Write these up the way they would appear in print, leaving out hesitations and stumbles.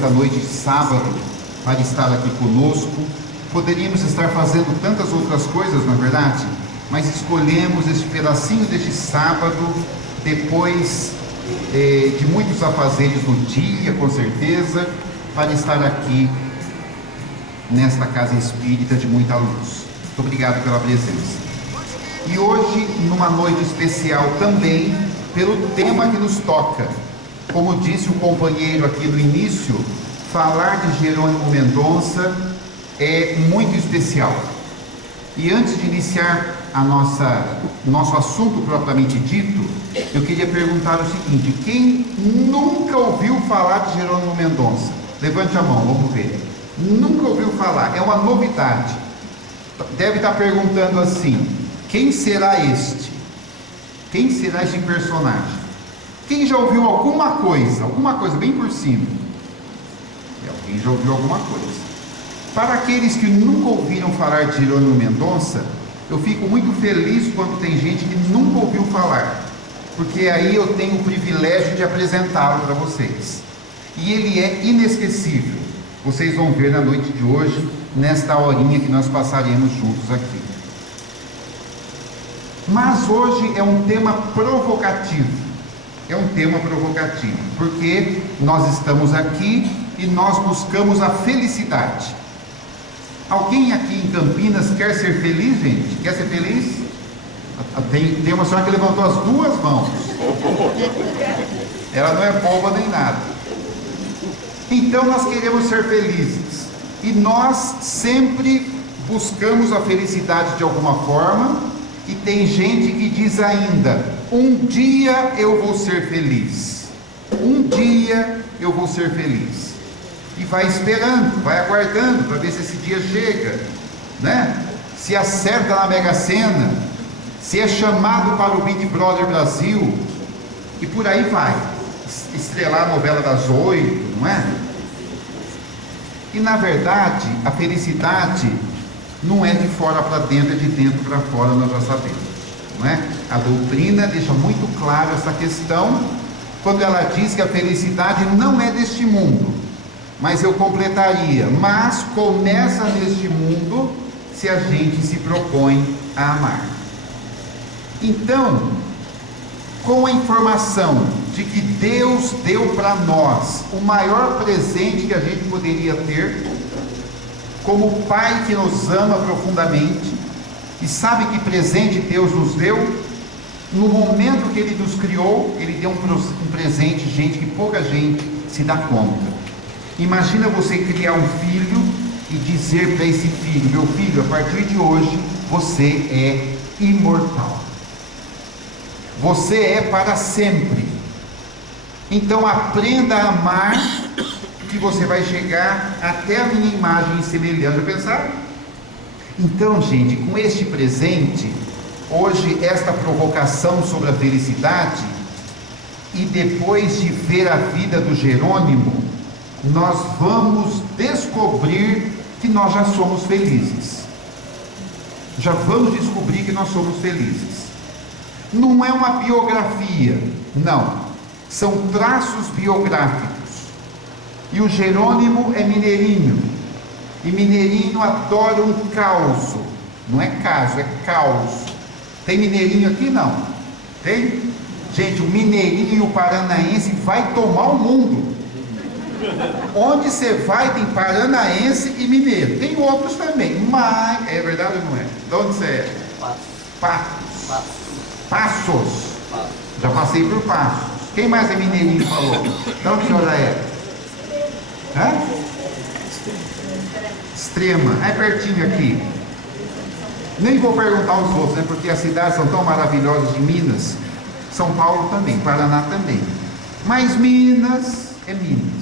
esta noite de sábado para estar aqui conosco. Poderíamos estar fazendo tantas outras coisas, na verdade, mas escolhemos este pedacinho deste sábado, depois de muitos afazeres no dia, com certeza, para estar aqui nesta casa espírita de muita luz. Muito obrigado pela presença. E hoje, numa noite especial também, pelo tema que nos toca. Como disse o companheiro aqui no início, falar de Jerônimo Mendonça é muito especial. E antes de iniciar nosso assunto propriamente dito, eu queria perguntar o seguinte: quem nunca ouviu falar de Jerônimo Mendonça? Levante a mão, vamos ver. Nunca ouviu falar, é uma novidade. Deve estar perguntando assim: quem será este? Quem será este personagem? Quem já ouviu alguma coisa bem por cima? Alguém já ouviu alguma coisa. Para aqueles que nunca ouviram falar de Jerônimo Mendonça, eu fico muito feliz quando tem gente que nunca ouviu falar, porque aí eu tenho o privilégio de apresentá-lo para vocês. E ele é inesquecível. Vocês vão ver na noite de hoje, nesta horinha que nós passaremos juntos aqui. Mas hoje é um tema provocativo. É um tema provocativo, porque nós estamos aqui e nós buscamos a felicidade. Alguém aqui em Campinas quer ser feliz, gente? Quer ser feliz? Tem uma senhora que levantou as duas mãos. Ela não é boba nem nada. Então nós queremos ser felizes. E nós sempre buscamos a felicidade de alguma forma. E tem gente que diz ainda: um dia eu vou ser feliz. Um dia eu vou ser feliz. E vai esperando, vai aguardando para ver se esse dia chega, né? Se acerta na Mega Sena, se é chamado para o Big Brother Brasil, e por aí vai, estrelar a novela das 8, não é? E na verdade, a felicidade não é de fora para dentro, é de dentro para fora, nós já sabemos, não é? A doutrina deixa muito claro essa questão, quando ela diz que a felicidade não é deste mundo. Mas eu completaria: mas começa neste mundo se a gente se propõe a amar. Então, com a informação de que Deus deu para nós o maior presente que a gente poderia ter, como Pai que nos ama profundamente, e sabe que presente Deus nos deu, no momento que Ele nos criou, Ele deu um presente, gente, que pouca gente se dá conta. Imagina você criar um filho e dizer para esse filho: meu filho, a partir de hoje você é imortal. Você é para sempre. Então aprenda a amar, que você vai chegar até a minha imagem e semelhança. Pensaram? Então, gente, com este presente, hoje esta provocação sobre a felicidade, e depois de ver a vida do Jerônimo, nós vamos descobrir que nós já somos felizes. Já vamos descobrir que nós somos felizes. Não é uma biografia, não. São traços biográficos. E o Jerônimo é mineirinho. E mineirinho adora um caos. Não é caso, é caos. Tem mineirinho aqui? Não. Tem? Gente, o mineirinho e o paranaense vai tomar o mundo. Onde você vai tem paranaense e mineiro. Tem outros também, mas é verdade ou não é? De onde você é? Passos. Já passei por Passos. Quem mais é mineirinho falou? De onde a senhora é? Hã? Extrema. É pertinho aqui. Nem vou perguntar aos outros, né? Porque as cidades são tão maravilhosas de Minas. São Paulo também, Paraná também. Mas Minas é Minas.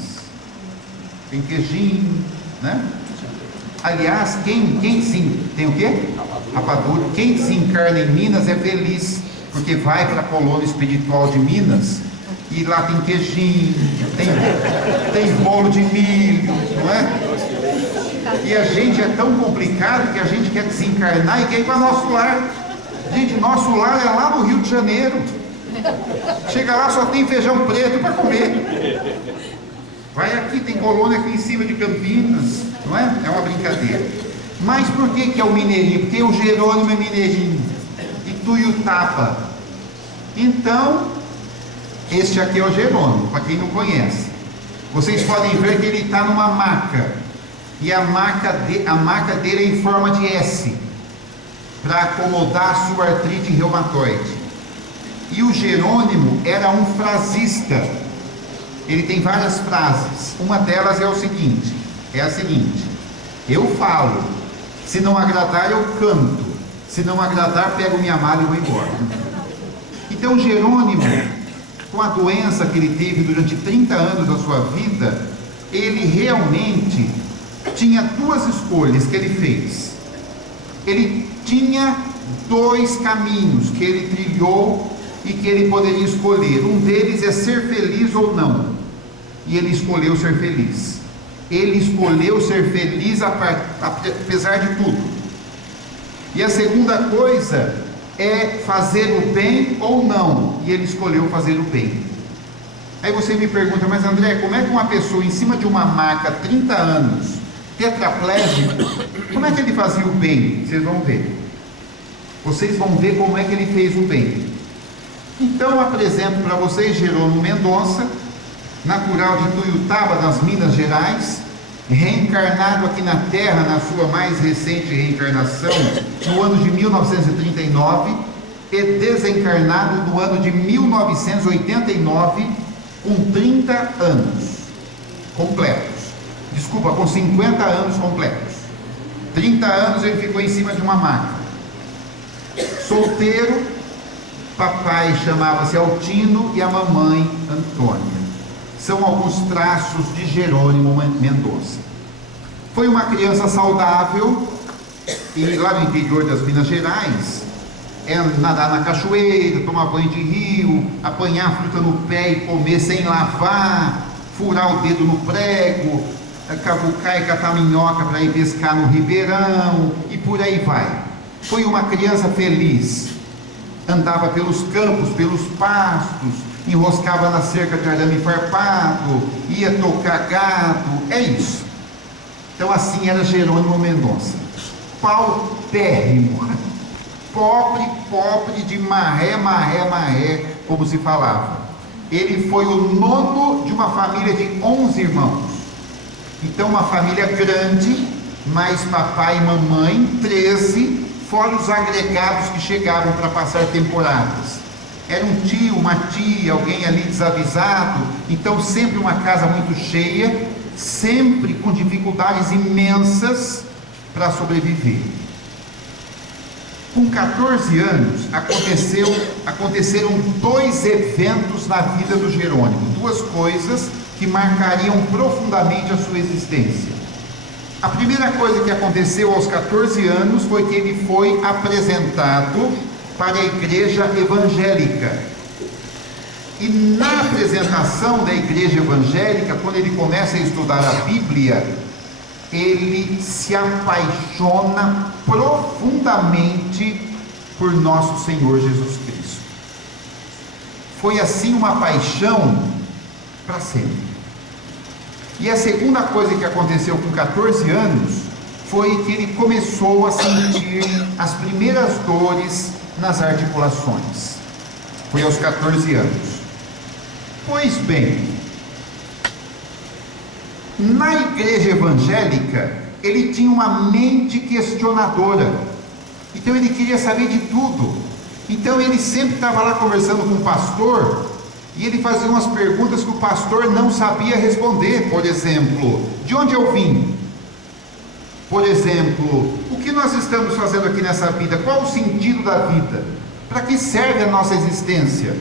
Tem queijinho, né? Aliás, quem se... Tem o quê? Rapadura. Quem se encarna em Minas é feliz, porque vai para a colônia espiritual de Minas e lá tem queijinho, tem bolo de milho, não é? E a gente é tão complicado que a gente quer desencarnar e quer ir para nosso lar. Gente, nosso lar é lá no Rio de Janeiro. Chega lá, só tem feijão preto para comer. Vai aqui, tem colônia aqui em cima de Campinas, não é? É uma brincadeira. Mas por que é o mineirinho? Porque o Jerônimo é mineirinho, e Tuiutaba. Então, este aqui é o Jerônimo, para quem não conhece. Vocês podem ver que ele está numa maca, e a maca dele é em forma de S, para acomodar a sua artrite reumatoide. E o Jerônimo era um frasista. Ele tem várias frases. Uma delas é a seguinte: eu falo, se não agradar eu canto, se não agradar pego minha mala e vou embora. Então Jerônimo, com a doença que ele teve durante 30 anos da sua vida, ele realmente tinha duas escolhas que ele fez. Ele tinha dois caminhos que ele trilhou e que ele poderia escolher. Um deles é ser feliz ou não. E ele escolheu ser feliz. Ele escolheu ser feliz apesar de tudo. E a segunda coisa é fazer o bem ou não. E ele escolheu fazer o bem. Aí você me pergunta, mas André, como é que uma pessoa em cima de uma maca, 30 anos, tetraplégico, como é que ele fazia o bem? Vocês vão ver. Vocês vão ver como é que ele fez o bem. Então eu apresento para vocês Jerônimo Mendonça, natural de Tuiutaba, nas Minas Gerais, reencarnado aqui na Terra, na sua mais recente reencarnação, no ano de 1939, e desencarnado no ano de 1989, com 30 anos completos. Desculpa, com 50 anos completos. 30 anos ele ficou em cima de uma maca. Solteiro, papai chamava-se Altino e a mamãe Antônia. São alguns traços de Jerônimo Mendonça. Foi uma criança saudável, e lá no interior das Minas Gerais, nadar na cachoeira, tomar banho de rio, apanhar fruta no pé e comer sem lavar, furar o dedo no prego, cavucar e catar minhoca para ir pescar no ribeirão, e por aí vai. Foi uma criança feliz, andava pelos campos, pelos pastos, enroscava na cerca de arame farpado, ia tocar gado, é isso. Então assim era Jerônimo Mendonça, paupérrimo, pobre de maré, como se falava. Ele foi o nono de uma família de 11 irmãos, então uma família grande, mais papai e mamãe, 13, fora os agregados que chegavam para passar temporadas. Era um tio, uma tia, alguém ali desavisado, então sempre uma casa muito cheia, sempre com dificuldades imensas para sobreviver. Com 14 anos, aconteceram dois eventos na vida do Jerônimo, duas coisas que marcariam profundamente a sua existência. A primeira coisa que aconteceu aos 14 anos foi que ele foi apresentado para a igreja evangélica. E na apresentação da igreja evangélica, quando ele começa a estudar a Bíblia, ele se apaixona profundamente por nosso Senhor Jesus Cristo. Foi assim uma paixão para sempre. E a segunda coisa que aconteceu com 14 anos foi que ele começou a sentir as primeiras dores nas articulações. Foi aos 14 anos. Pois bem, na igreja evangélica, ele tinha uma mente questionadora. Então ele queria saber de tudo. Então ele sempre estava lá conversando com o pastor, e ele fazia umas perguntas que o pastor não sabia responder. Por exemplo, de onde eu vim? Por exemplo, o que nós estamos fazendo aqui nessa vida? Qual o sentido da vida? Para que serve a nossa existência?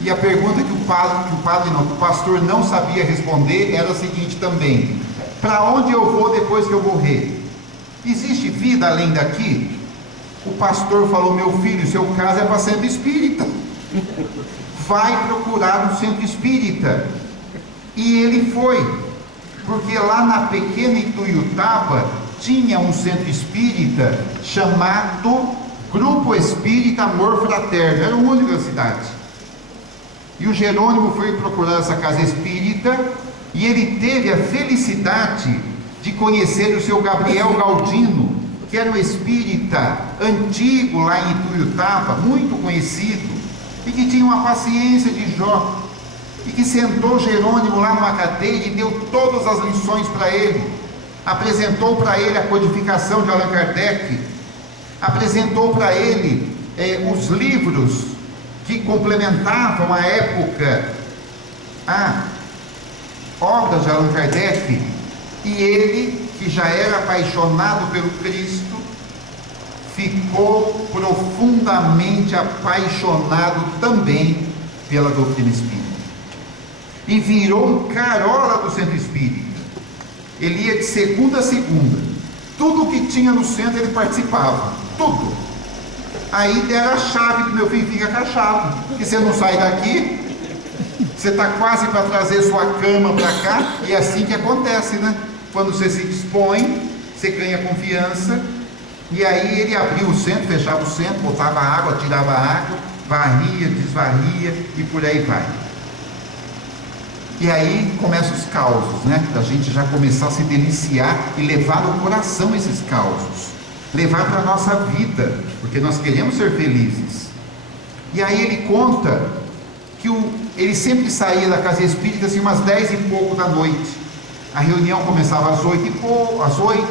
E a pergunta que o pastor não sabia responder era a seguinte também: para onde eu vou depois que eu morrer? Existe vida além daqui? O pastor falou: meu filho, seu caso é para centro espírita. Vai procurar um centro espírita. E ele foi, porque lá na pequena Ituiutaba tinha um centro espírita chamado Grupo Espírita Amor Fraterno, era o único da cidade. E o Jerônimo foi procurar essa casa espírita, E ele teve a felicidade de conhecer o seu Gabriel Galdino, que era um espírita antigo lá em Ituiutaba, muito conhecido, e que tinha uma paciência de Jó, e que sentou Jerônimo lá numa cadeira e deu todas as lições para ele, apresentou para ele a codificação de Allan Kardec, apresentou para ele os livros que complementavam à época a obra de Allan Kardec, e ele, que já era apaixonado pelo Cristo, ficou profundamente apaixonado também pela doutrina espírita, e virou um carola do centro espírita. Ele ia de segunda a segunda, tudo que tinha no centro ele participava, tudo. Aí deram a chave do meu filho, fica com a chave, porque você não sai daqui, você está quase para trazer sua cama para cá, e é assim que acontece, né? Quando você se dispõe, você ganha confiança, e aí ele abria o centro, fechava o centro, botava água, tirava água, varria, desvarria, e por aí vai. E aí começam os causos, né? Da gente já começar a se deliciar e levar no coração esses causos, levar para a nossa vida, porque nós queremos ser felizes. E aí ele conta que ele sempre saía da casa espírita assim umas 10 e pouco da noite. A reunião começava às 8 e pouco, às 8,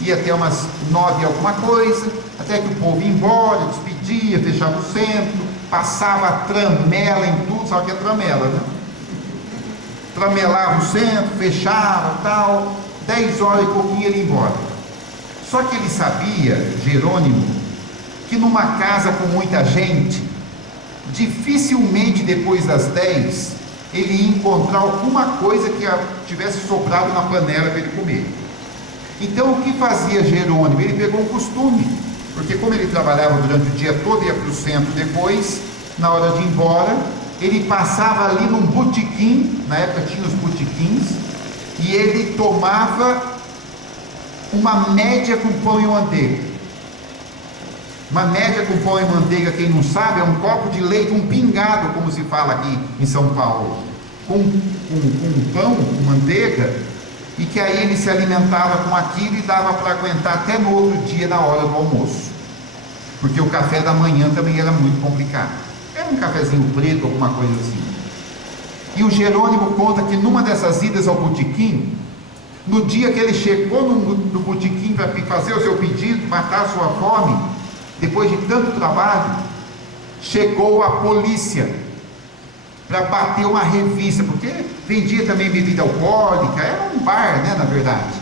ia até umas 9 alguma coisa, até que o povo ia embora, despedia, fechava o centro, passava a tramela em tudo, sabe o que é tramela, né? Tramelava o centro, fechava, tal, 10 horas e pouquinho ele ia embora. Só que ele sabia, Jerônimo, que numa casa com muita gente, dificilmente depois das 10, ele ia encontrar alguma coisa que tivesse sobrado na panela para ele comer. Então o que fazia Jerônimo? Ele pegou um costume, porque como ele trabalhava durante o dia todo, ia para o centro depois, na hora de ir embora, ele passava ali num botequim, na época tinha os botequins, e ele tomava uma média com pão e manteiga. Uma média com pão e manteiga, quem não sabe, é um copo de leite, um pingado, como se fala aqui em São Paulo, com pão, com manteiga, e que aí ele se alimentava com aquilo e dava para aguentar até no outro dia, na hora do almoço, porque o café da manhã também era muito complicado. Era um cafezinho preto, alguma coisa assim. E o Jerônimo conta que numa dessas idas ao botequim, no dia que ele chegou no botequim para fazer o seu pedido, matar a sua fome, depois de tanto trabalho, chegou a polícia para bater uma revista, porque vendia também bebida alcoólica, era um bar, né, na verdade.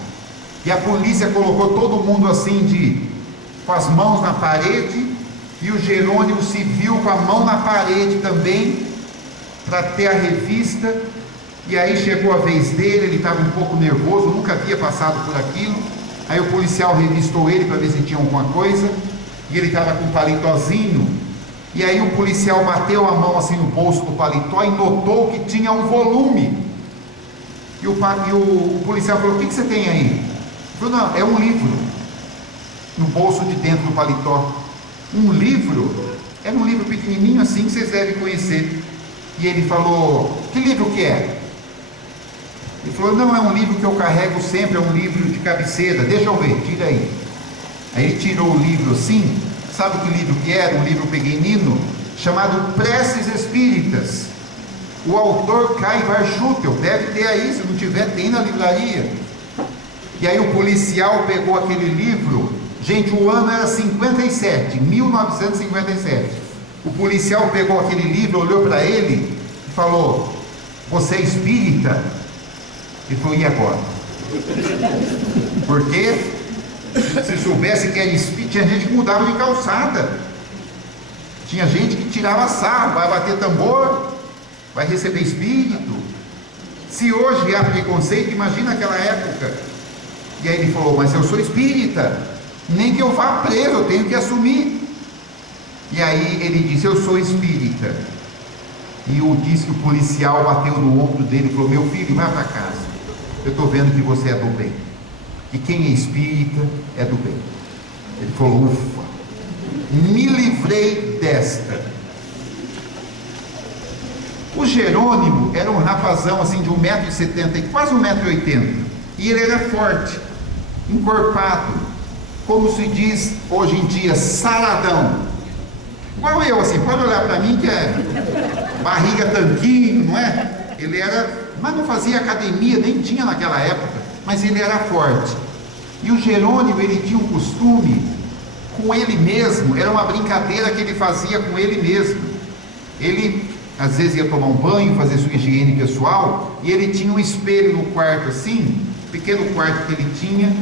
E a polícia colocou todo mundo assim, com as mãos na parede, e o Jerônimo se viu com a mão na parede também, para ter a revista. E aí chegou a vez dele, ele estava um pouco nervoso, nunca havia passado por aquilo. Aí o policial revistou ele para ver se tinha alguma coisa, e ele estava com um paletózinho, e aí o policial bateu a mão assim no bolso do paletó e notou que tinha um volume. E o policial falou: o que você tem aí? Ele falou: não, é um livro, no bolso de dentro do paletó. Um livro? Era um livro pequenininho assim, que vocês devem conhecer. E ele falou: que livro que é? Ele falou: não, é um livro que eu carrego sempre, é um livro de cabeceira, deixa eu ver, tira aí. Aí ele tirou o livro assim, sabe que livro que era? Um livro pequenino, chamado Preces Espíritas. O autor Kai Varchutel, deve ter aí, se não tiver, tem na livraria. E aí o policial pegou aquele livro, gente, o ano era 57, 1957. O policial pegou aquele livro, olhou para ele e falou: você é espírita? Ele falou: e agora? Por quê? Se soubesse que era espírita, tinha gente que mudava de calçada, tinha gente que tirava sarro, vai bater tambor, vai receber espírito. Se hoje há preconceito, imagina aquela época. E aí ele falou: mas eu sou espírita, nem que eu vá preso, eu tenho que assumir. E aí ele disse: eu sou espírita. E eu disse que o policial bateu no ombro dele e falou: meu filho, vai para casa, eu estou vendo que você é do bem, e quem é espírita é do bem. Ele falou: ufa, me livrei desta. O Jerônimo era um rapazão assim de 1,70 m, quase 1,80 m, e ele era forte, encorpado, como se diz hoje em dia, saradão. Igual eu, assim, pode olhar para mim que é barriga tanquinho, não é? Ele era, mas não fazia academia, nem tinha naquela época, mas ele era forte. E o Jerônimo, ele tinha um costume com ele mesmo, era uma brincadeira que ele fazia com ele mesmo. Ele, às vezes, ia tomar um banho, fazer sua higiene pessoal, e ele tinha um espelho no quarto assim, pequeno quarto que ele tinha,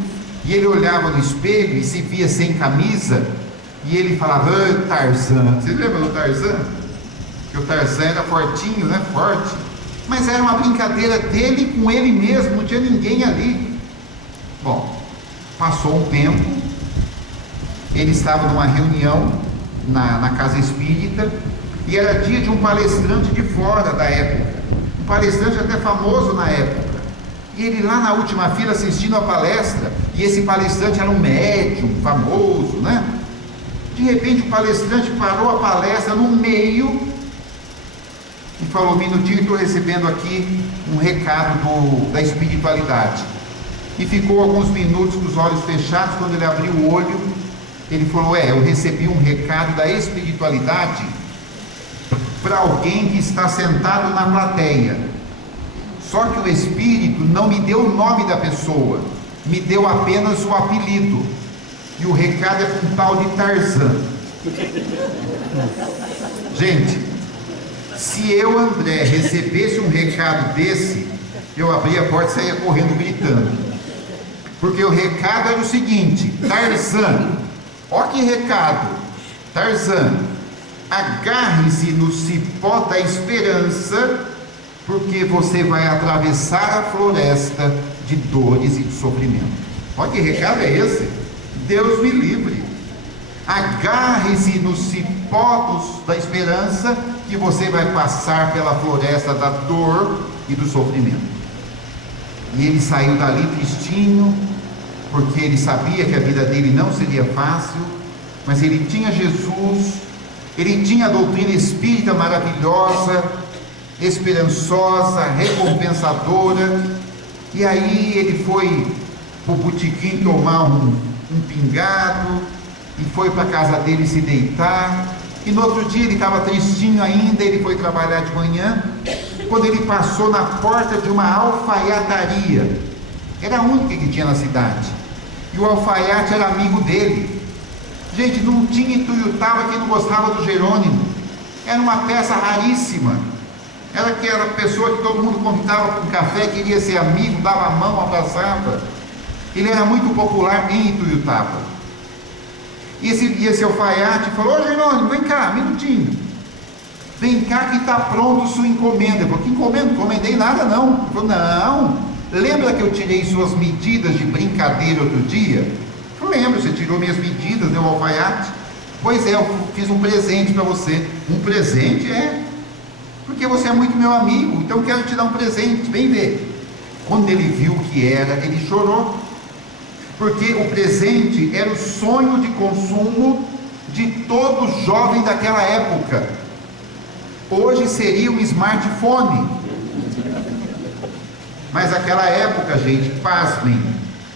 e ele olhava no espelho e se via sem camisa, e ele falava: "Ah, Tarzan." Vocês lembram do Tarzan? Que o Tarzan era fortinho, né? Forte. Mas era uma brincadeira dele com ele mesmo, não tinha ninguém ali. Bom, passou um tempo, ele estava numa reunião na casa espírita, e era dia de um palestrante de fora da época, um palestrante até famoso na época, e ele lá na última fila assistindo a palestra, e esse palestrante era um médium famoso, né? De repente o palestrante parou a palestra no meio e falou: "Um minutinho, estou recebendo aqui um recado da espiritualidade." E ficou alguns minutos com os olhos fechados. Quando ele abriu o olho, ele falou: "Eu recebi um recado da espiritualidade para alguém que está sentado na plateia. Só que o espírito não me deu o nome da pessoa, me deu apenas o apelido. E o recado é para um tal de Tarzan." Gente, se eu, André, recebesse um recado desse, eu abria a porta e saía correndo gritando. Porque o recado era o seguinte: Tarzan, ó que recado, Tarzan, agarre-se no cipó da esperança, porque você vai atravessar a floresta de dores e de sofrimento. Olha que recado é esse? Deus me livre. Agarre-se no cipó da esperança, que você vai passar pela floresta da dor e do sofrimento. E ele saiu dali tristinho, porque ele sabia que a vida dele não seria fácil, mas ele tinha Jesus, ele tinha a doutrina espírita maravilhosa, esperançosa, recompensadora. E aí ele foi para o botequim tomar um pingado, e foi para a casa dele se deitar. E no outro dia ele estava tristinho ainda, ele foi trabalhar de manhã, quando ele passou na porta de uma alfaiataria, era a única que tinha na cidade, e o alfaiate era amigo dele. Gente, não tinha em Tuiutaba quem não gostava do Jerônimo, era uma peça raríssima, era aquela pessoa que todo mundo convidava para um café, queria ser amigo, dava a mão, abraçava. Ele era muito popular em Ituiutaba. E esse alfaiate falou: "Ô Jerônimo, vem cá, minutinho. Vem cá que está pronto sua encomenda." Eu falei: "Que encomenda? Não encomendei nada não." Ele falou: "Não, lembra que eu tirei suas medidas de brincadeira outro dia?" Eu falei: "Lembro, você tirou minhas medidas, deu um alfaiate." "Pois é, eu fiz um presente para você." "Um presente?" "É, porque você é muito meu amigo, então eu quero te dar um presente, vem ver." Quando ele viu o que era, ele chorou, porque o presente era o sonho de consumo de todo jovem daquela época. Hoje seria um smartphone, mas naquela época, gente, pasmem,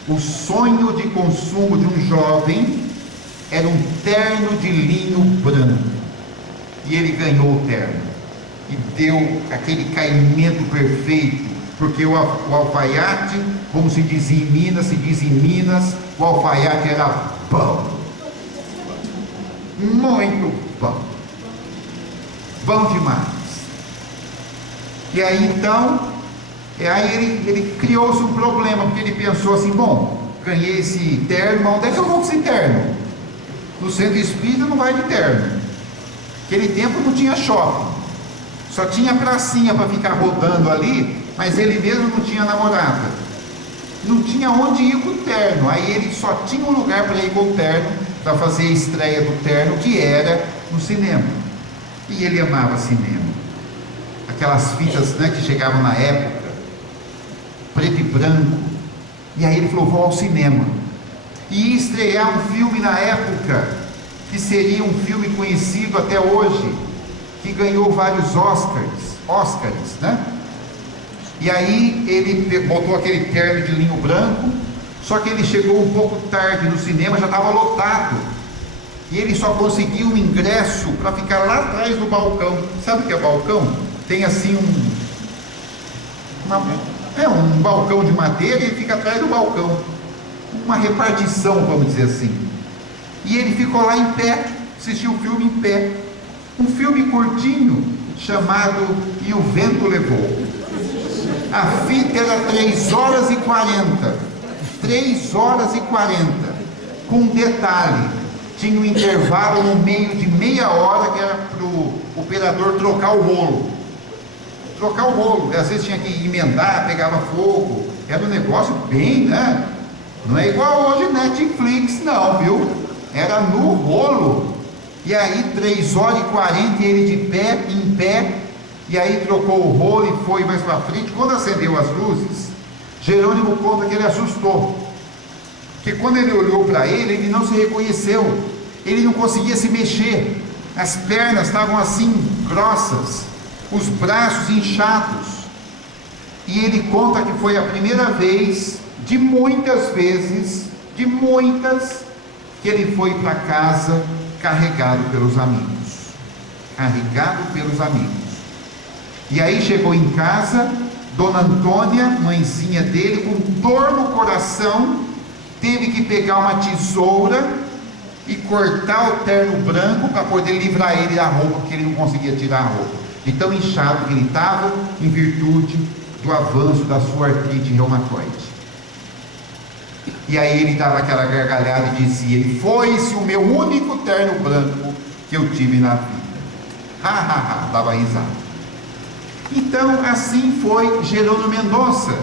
o sonho de consumo de um jovem era um terno de linho branco, e ele ganhou o terno, e deu aquele caimento perfeito, porque o alfaiate, como se diz em Minas, o alfaiate era bom, muito bom, bom demais. E aí então, ele criou-se um problema, porque ele pensou assim: "Bom, ganhei esse terno, mas onde é que eu vou com esse terno? No centro espírita não vai de terno." Naquele tempo não tinha shopping, só tinha pracinha para ficar rodando ali, mas ele mesmo não tinha namorada, não tinha onde ir com o terno. Aí ele só tinha um lugar para ir com o terno, para fazer a estreia do terno, que era no cinema. E ele amava cinema, aquelas fitas, né, que chegavam na época, preto e branco. E aí ele falou: "Vou ao cinema." E ia estrear um filme na época, que seria um filme conhecido até hoje, que ganhou vários Oscars. Oscars, né? E aí ele botou aquele terno de linho branco, só que ele chegou um pouco tarde no cinema, já estava lotado. E ele só conseguiu um ingresso para ficar lá atrás do balcão. Sabe o que é balcão? Tem assim um balcão de madeira e ele fica atrás do balcão. Uma repartição, vamos dizer assim. E ele ficou lá em pé, assistiu o filme em pé. Um filme curtinho, chamado E o Vento Levou. A fita era 3 horas e 40. 3 horas e 40. Com um detalhe, tinha um intervalo no meio de meia hora que era para o operador trocar o rolo. Trocar o rolo, às vezes tinha que emendar, pegava fogo. Era um negócio bem, né? Não é igual hoje Netflix, não, viu? Era no rolo. E aí 3 horas e 40, ele de pé, em pé. E aí trocou o rolo e foi mais para frente. Quando acendeu as luzes, Jerônimo conta que ele assustou. Porque quando ele olhou para ele não se reconheceu. Ele não conseguia se mexer. As pernas estavam assim, grossas. Os braços inchados. E ele conta que foi a primeira vez, de muitas vezes, que ele foi para casa carregado pelos amigos. Carregado pelos amigos. E aí chegou em casa, Dona Antônia, mãezinha dele, com dor no coração, teve que pegar uma tesoura e cortar o terno branco para poder livrar ele da roupa, porque ele não conseguia tirar a roupa, de tão inchado que ele estava, em virtude do avanço da sua artrite reumatoide. E aí ele dava aquela gargalhada e dizia: e foi-se o meu único terno branco que eu tive na vida. Ha, ha, ha, dava risada. Então, assim foi Jerônimo Mendonça.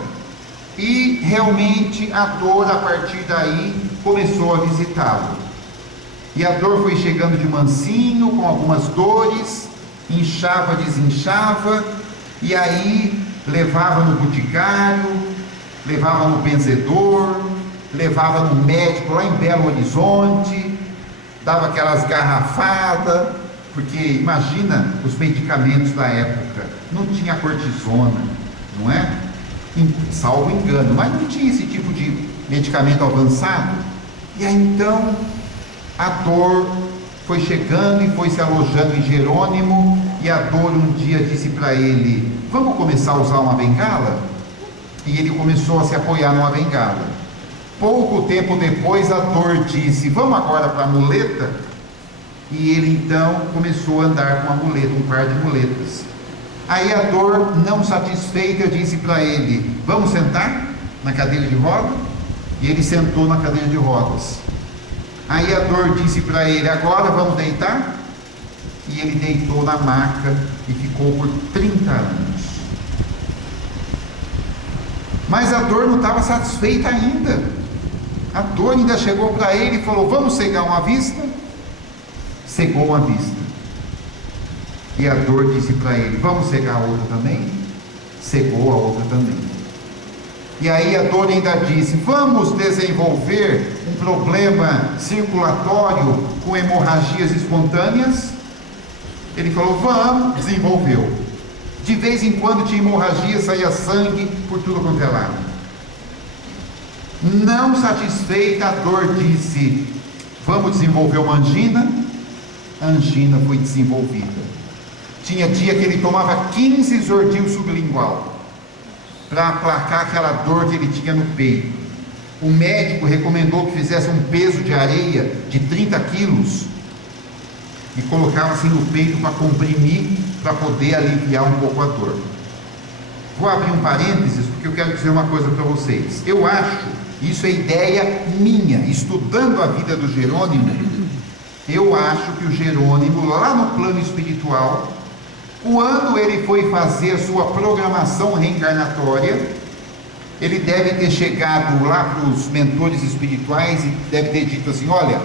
E realmente a dor, a partir daí, começou a visitá-lo. E a dor foi chegando de mansinho, com algumas dores, inchava, desinchava, e aí levava no boticário, levava no benzedor, levava no médico lá em Belo Horizonte, dava aquelas garrafadas, porque imagina os medicamentos da época, não tinha cortisona, não é? Salvo engano, mas não tinha esse tipo de medicamento avançado. E aí então a dor foi chegando e foi se alojando em Jerônimo, e a dor um dia disse para ele: vamos começar a usar uma bengala? E ele começou a se apoiar numa bengala. Pouco tempo depois a dor disse: vamos agora para a muleta? E ele então começou a andar com a muleta, um par de muletas. Aí a dor, não satisfeita, disse para ele: vamos sentar na cadeira de roda? E ele sentou na cadeira de rodas. Aí a dor disse para ele: agora vamos deitar? E ele deitou na maca e ficou por 30 anos. Mas a dor não estava satisfeita ainda. A dor ainda chegou para ele e falou: vamos cegar uma vista? Cegou uma vista. E a dor disse para ele: vamos cegar a outra também? Cegou a outra também. E aí a dor ainda disse: vamos desenvolver um problema circulatório com hemorragias espontâneas? Ele falou: vamos, desenvolveu. De vez em quando tinha hemorragia, saía sangue por tudo quanto é lado. Não satisfeita, a dor disse: vamos desenvolver uma angina? A angina foi desenvolvida. Tinha dia que ele tomava 15 Zordil sublingual para aplacar aquela dor que ele tinha no peito. O médico recomendou que fizesse um peso de areia de 30 quilos e colocava assim no peito para comprimir, para poder aliviar um pouco a dor. Vou abrir um parênteses, porque eu quero dizer uma coisa para vocês. Eu acho, isso é ideia minha, estudando a vida do Jerônimo, eu acho que o Jerônimo, lá no plano espiritual, quando ele foi fazer a sua programação reencarnatória, ele deve ter chegado lá para os mentores espirituais e deve ter dito assim: olha,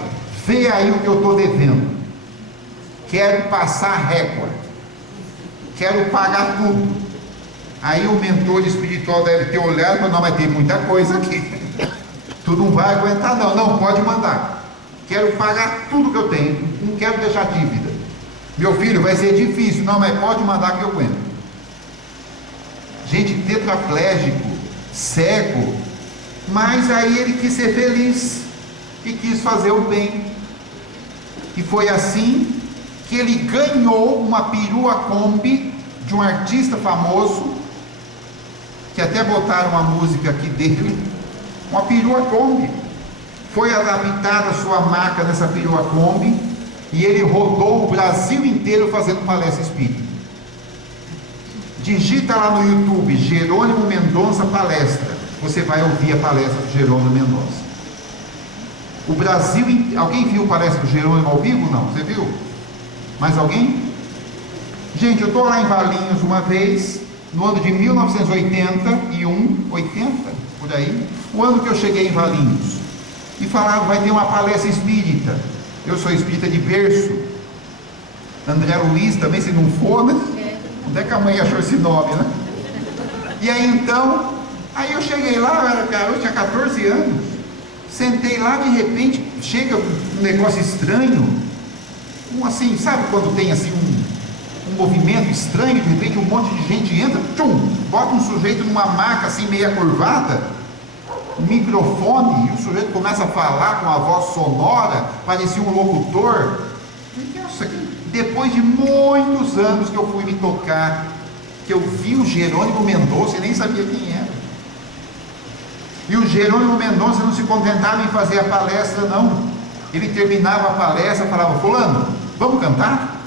vê aí o que eu estou devendo, quero passar a régua, quero pagar tudo. Aí o mentor espiritual deve ter olhado e falado: não, mas tem muita coisa aqui, tu não vai aguentar não. Não, pode mandar, quero pagar tudo que eu tenho, não quero deixar dívida. Meu filho, vai ser difícil. Não, mas pode mandar que eu aguento. gente tetraplégico, cego, mas aí ele quis ser feliz e quis fazer o bem. E foi assim que ele ganhou uma perua Kombi de um artista famoso, que até botaram uma música aqui dele, uma perua Kombi. Foi adaptada a sua marca nessa perua Kombi, e ele rodou o Brasil inteiro fazendo palestra espírita. Digita lá no YouTube, Jerônimo Mendonça palestra, você vai ouvir a palestra do Jerônimo Mendonça. O Brasil, alguém viu a palestra do Jerônimo ao vivo? Não, você viu? Mais alguém? Gente, eu estou lá em Valinhos uma vez, no ano de 1981, 80, por aí, o ano que eu cheguei em Valinhos, e falaram, vai ter uma palestra espírita. Eu sou espírita de berço. André Luiz também, se não for, né? Onde é que a mãe achou esse nome, né? E aí então, aí eu cheguei lá, eu era garoto, tinha 14 anos, sentei lá, de repente, chega um negócio estranho, assim, sabe quando tem assim um movimento estranho, de repente um monte de gente entra, tchum, bota um sujeito numa maca assim, meia curvada, um microfone, e o sujeito começa a falar com a voz sonora, parecia um locutor. Nossa, depois de muitos anos que eu fui me tocar, que eu vi o Jerônimo Mendonça e nem sabia quem era. E o Jerônimo Mendonça não se contentava em fazer a palestra, não. Ele terminava a palestra e falava, fulano, vamos cantar?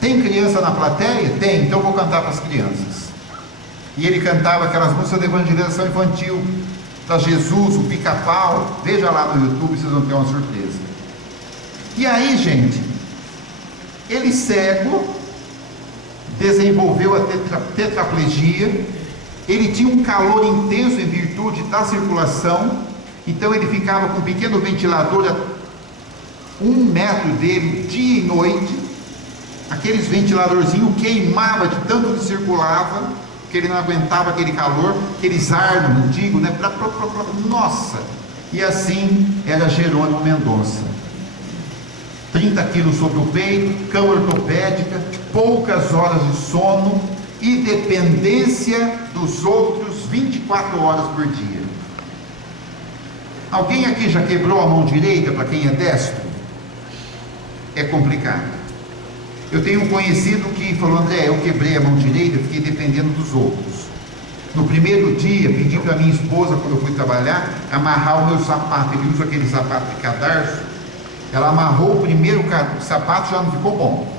Tem criança na plateia? Tem, então eu vou cantar para as crianças. E ele cantava aquelas músicas de evangelização infantil, da Jesus, o Pica-Pau. Veja lá no YouTube, vocês vão ter uma surpresa. E aí, gente, ele cego, desenvolveu a tetraplegia, ele tinha um calor intenso em virtude da circulação, então ele ficava com um pequeno ventilador a 1 metro dele, dia e noite, aqueles ventiladorzinhos queimava de tanto que circulava, que ele não aguentava aquele calor, aqueles ar antigos, né? Nossa! E assim era Jerônimo Mendonça. 30 quilos sobre o peito, cama ortopédica, poucas horas de sono e dependência dos outros 24 horas por dia. Alguém aqui já quebrou a mão direita para quem é destro? É complicado. Eu tenho um conhecido que falou, André, eu quebrei a mão direita, fiquei dependendo dos outros. No primeiro dia, pedi para minha esposa, quando eu fui trabalhar, amarrar o meu sapato. Ele usa aquele sapato de cadarço. Ela amarrou o primeiro sapato, já não ficou bom.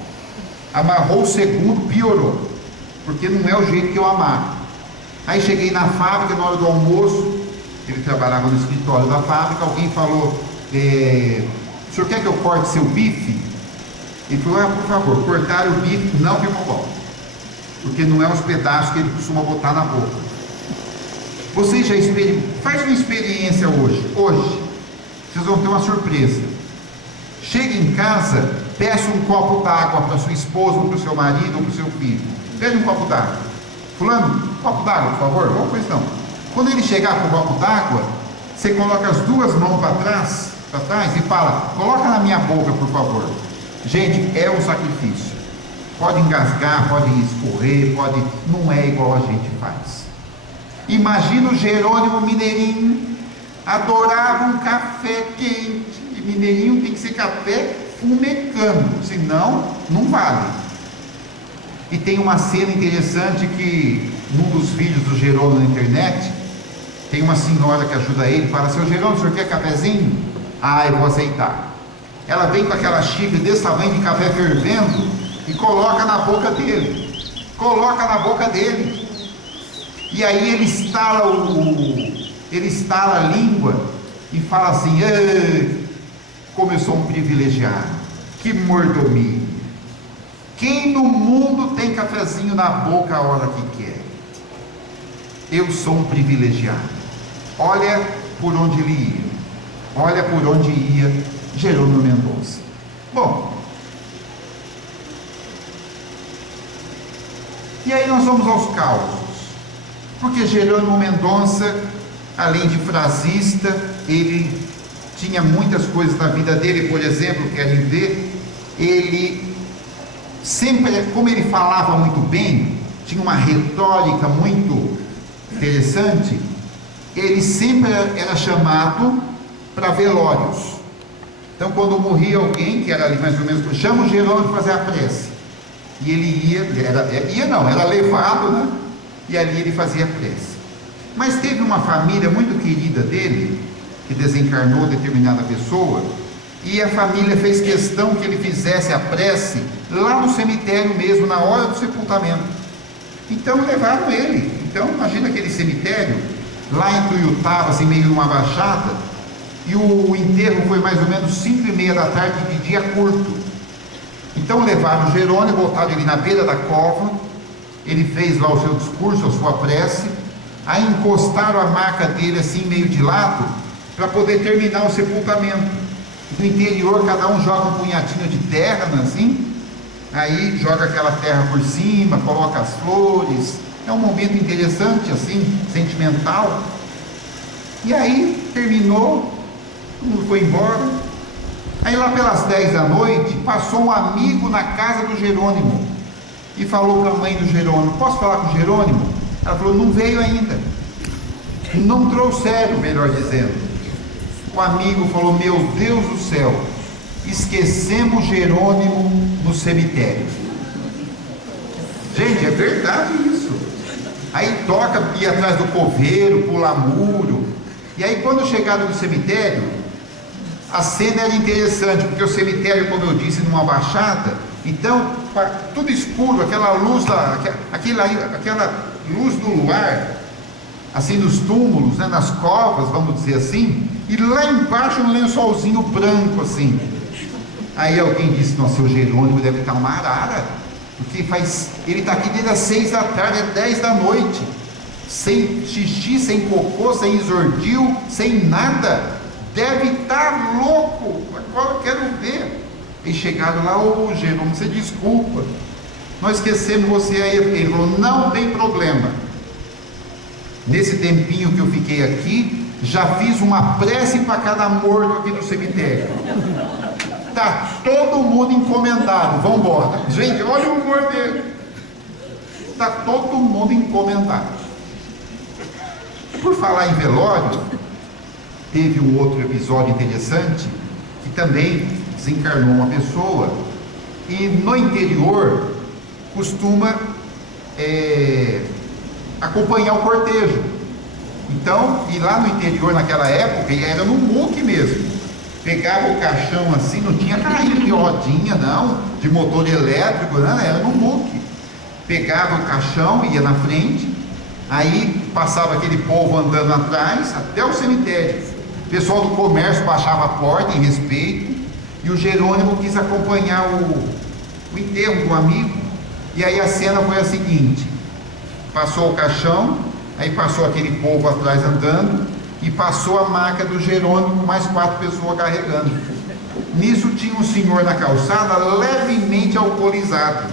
Amarrou o segundo, piorou. Porque não é o jeito que eu amarro. Aí cheguei na fábrica, na hora do almoço, ele trabalhava no escritório da fábrica, alguém falou, o senhor quer que eu corte seu bife? Ele falou, por favor, cortar o bife não ficou bom, porque não é os pedaços que ele costuma botar na boca. Vocês já faz uma experiência hoje, vocês vão ter uma surpresa. Chega em casa, peça um copo d'água para sua esposa, ou para o seu marido, ou para o seu filho. Pede um copo d'água. Fulano, um copo d'água, por favor. Bom, pois não. Quando ele chegar com o copo d'água, você coloca as duas mãos para trás e fala, coloca na minha boca, por favor. Gente, é um sacrifício. Pode engasgar, pode escorrer, não é igual a gente faz. Imagina o Jerônimo Mineirinho, adorava um café quente. E mineirinho tem que ser café fumecando, senão não vale. E tem uma cena interessante que, num dos vídeos do Jerônimo na internet, tem uma senhora que ajuda ele, fala, seu Jerônimo, o senhor quer cafezinho? Ah, eu vou aceitar. Ela vem com aquela xícara desse tamanho de café fervendo e coloca na boca dele. E aí ele estala a língua e fala assim, como eu sou um privilegiado, que mordomia. Quem no mundo tem cafezinho na boca a hora que quer? Eu sou um privilegiado. Olha por onde ele ia, Jerônimo Mendonça. Bom, e aí nós vamos aos causos, porque Jerônimo Mendonça, além de frasista, ele tinha muitas coisas na vida dele. Por exemplo, querem ver, ele sempre, como ele falava muito bem, tinha uma retórica muito interessante, ele sempre era chamado para velórios. Então, quando morria alguém, que era ali mais ou menos, chama o Jerônimo para fazer a prece. E ele era levado, né? E ali ele fazia a prece. Mas teve uma família muito querida dele, que desencarnou determinada pessoa, e a família fez questão que ele fizesse a prece lá no cemitério mesmo, na hora do sepultamento. Então levaram ele. Então imagina aquele cemitério, lá em Tuiutaba, assim, meio numa baixada, e o enterro foi mais ou menos 5h30 da tarde, de dia curto. Então levaram o Jerônimo, botaram ele na beira da cova, ele fez lá o seu discurso, a sua prece, aí encostaram a maca dele assim, meio de lado, para poder terminar o sepultamento. No interior, cada um joga um punhadinho de terra, assim, aí joga aquela terra por cima, coloca as flores. É um momento interessante, assim, sentimental. E aí terminou, todo mundo foi embora. Aí lá pelas 10 da noite, passou um amigo na casa do Jerônimo e falou para a mãe do Jerônimo: posso falar com o Jerônimo? Ela falou: não veio ainda, não trouxeram, melhor dizendo. O amigo falou: meu Deus do céu, esquecemos Jerônimo no cemitério. Gente, é verdade isso. Aí toca ir atrás do coveiro, pular muro. E aí quando chegaram no cemitério, a cena era interessante, porque o cemitério, como eu disse, numa baixada, então tudo escuro, aquela luz aquela luz do luar, assim nos túmulos, né, nas covas, vamos dizer assim, e lá embaixo um lençolzinho branco assim. Aí alguém disse: nossa, o Jerônimo deve estar uma arara, porque ele está aqui desde as 6 da tarde, é 10 da noite, sem xixi, sem cocô, sem exordil, sem nada, deve estar louco, agora eu quero ver. E chegaram lá: ô Jerônimo, você desculpa, nós esquecemos você aí. Ele falou: não tem problema, nesse tempinho que eu fiquei aqui, já fiz uma prece para cada morto aqui no cemitério. Está todo mundo encomendado, vamos embora. Gente, olha o humor dele. Está todo mundo encomendado. Por falar em velório, teve um outro episódio interessante, que também desencarnou uma pessoa, e no interior costuma acompanhar o cortejo. Então, e lá no interior naquela época, era no muque mesmo, pegava o caixão assim, não tinha carrinho de rodinha não, de motor elétrico, não, era no muque. Pegava o caixão, ia na frente, aí passava aquele povo andando atrás até o cemitério. O pessoal do comércio baixava a porta em respeito, e o Jerônimo quis acompanhar o enterro do amigo. E aí a cena foi a seguinte: passou o caixão, aí passou aquele povo atrás andando, e passou a maca do Jerônimo com mais 4 pessoas carregando. Nisso tinha um senhor na calçada, levemente alcoolizado,